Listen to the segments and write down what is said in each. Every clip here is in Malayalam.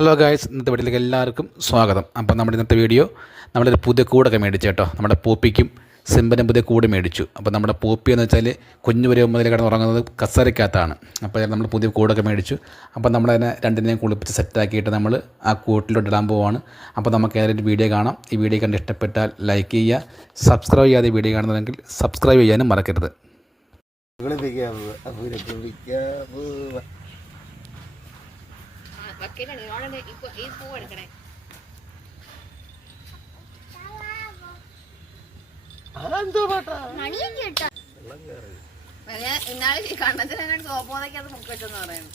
ഹലോ ഗായ്സ്, ഇന്നത്തെ വീട്ടിലേക്ക് എല്ലാവർക്കും സ്വാഗതം. അപ്പോൾ നമ്മുടെ ഇന്നത്തെ വീഡിയോ നമ്മളൊരു പുതിയ കൂടൊക്കെ മേടിച്ചു കേട്ടോ. നമ്മുടെ പോപ്പിക്കും സിംബനും പുതിയ കൂട് മേടിച്ചു. അപ്പോൾ നമ്മുടെ പോപ്പി എന്ന് വെച്ചാൽ കുഞ്ഞു വരെ മുതൽ കിടന്നുറങ്ങുന്നത് കസേരയ്ക്കകത്താണ്. അപ്പോൾ നമ്മൾ പുതിയ കൂടൊക്കെ മേടിച്ചു. അപ്പോൾ നമ്മളതിനെ രണ്ടിനെയും കുളിപ്പിച്ച് സെറ്റാക്കിയിട്ട് നമ്മൾ ആ കൂട്ടിലോട്ട് ഇടാൻ പോവുകയാണ്. അപ്പോൾ നമുക്ക് ഏതൊരു വീഡിയോ കാണാം. ഈ വീഡിയോ കണ്ട് ഇഷ്ടപ്പെട്ടാൽ ലൈക്ക് ചെയ്യുക, സബ്സ്ക്രൈബ് ചെയ്യാതെ വീഡിയോ കാണുന്നതെങ്കിൽ സബ്സ്ക്രൈബ് ചെയ്യാനും മറക്കരുത്. ഇന്നാള് കണ്ണത്തിന് സോപ്പോന്നൊക്കെ അത് മുക്കെട്ടെന്ന് പറയുന്നു.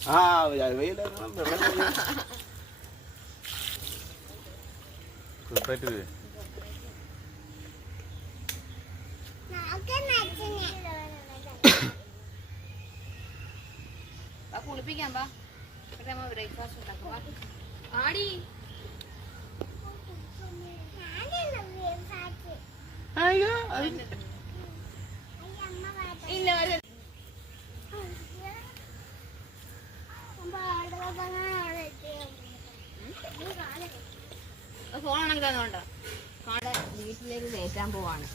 കുളിപ്പിക്കാൻ പാ ബ്രേക്ക്ഫാസ്റ്റ് ഉണ്ടാക്കാം. ആടി ഇല്ല ഫോണാണെങ്കിലോ കാടെ വീട്ടിലേക്ക് കയറ്റാൻ പോവാണ്.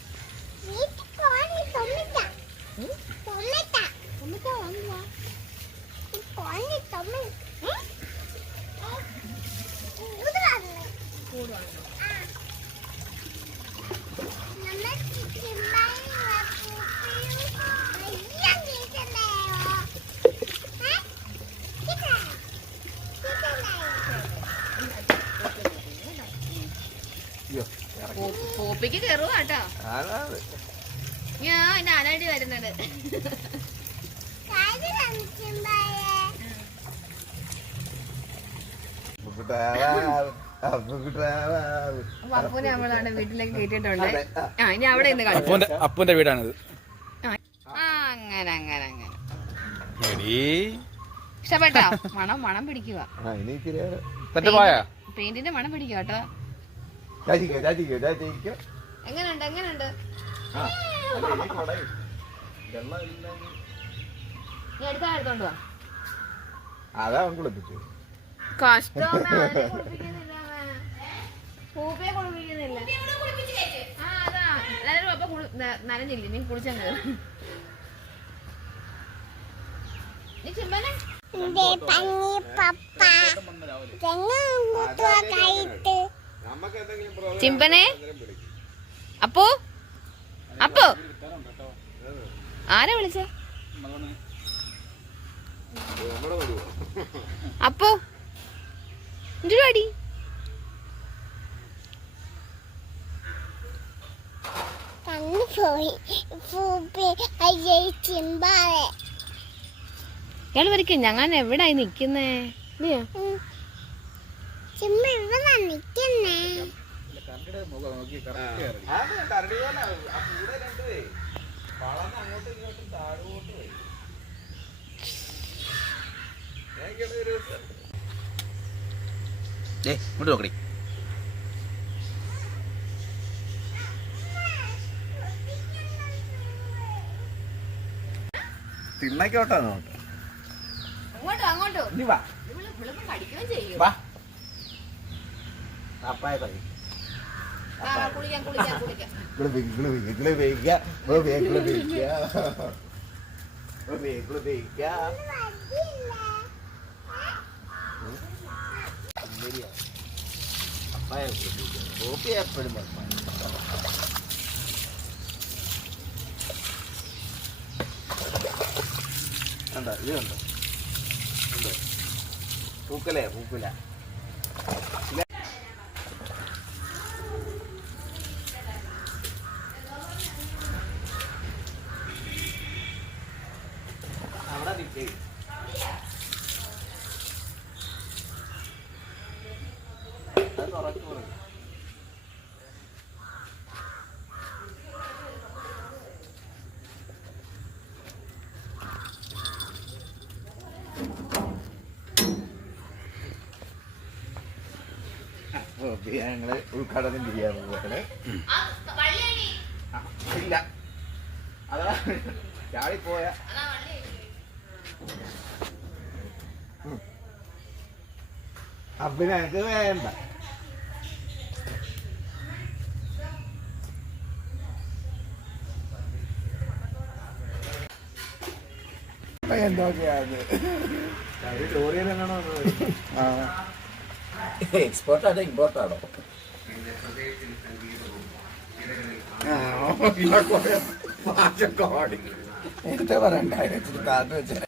പോപ്പിക്ക് കയറുക കേട്ടോ. ഞാൻ ഞാനായിട്ട് വരുന്നത്. അപ്പൂനെ നമ്മളാണ് വീട്ടിലേക്ക് കയറ്റിട്ടുണ്ട്. ഇനി അവിടെ ഇന്ന് കളിക്കും. അപ്പൂന്റെ വീടാണിത്. അങ്ങനെ അങ്ങനെ അങ്ങനെ ഇഷ്ടപ്പെട്ടോ? മണം പിടിക്കുക. പെയിന്റിന്റെ മണം പിടിക്കുക കേട്ടോ. എങ്ങനെയുണ്ട് എങ്ങനെയുണ്ട്? നീ എടുത്തോണ്ട് വാ. കഷ്ടം. പൂപ്പയെ കുളിപ്പിക്കുന്നില്ല. അതാ എല്ലാവരും അപ്പൊ നനഞ്ഞില്ലേ? നീ കുളിച്ചങ്ങ് നീ ചിമ്പനെ ചിമ്പനെ അപ്പോ അപ്പോ ആരാ വിളിച്ച? അപ്പോ എന്തുവാടി? ഇയാള് വരയ്ക്കും. ഞങ്ങൾ എവിടായി നിക്കുന്നേ? ഇങ്ങോട്ട് നോക്കടി. തിണ്ണക്കോട്ടോ അങ്ങോട്ടോ അങ്ങോട്ടോ പഠിക്കുകയും ചെയ്യും. കുളിക്കാൻ കുളിക്കാൻ കുളിക്കാൻ എപ്പോഴും കണ്ടോ? ഇത് കണ്ടോ? പൂക്കലേ പൂക്കല അവിടെ നിൽക്കേ. അത് തുറച്ചു കൊടുക്കും. ഞങ്ങള് ഉദ്ഘാടനം ചെയ്യാൻ പോവാണ്. ഇല്ല അതാ ചാടിപ്പോയ അപ്പൊ എനിക്ക് വേണ്ട. എന്തോ ചെയ്യാത് എക്സ്പോർട്ടാണോ ഇമ്പോർട്ടാണോ? നേരത്തെ പറയണ്ട കാർഡ് വെച്ച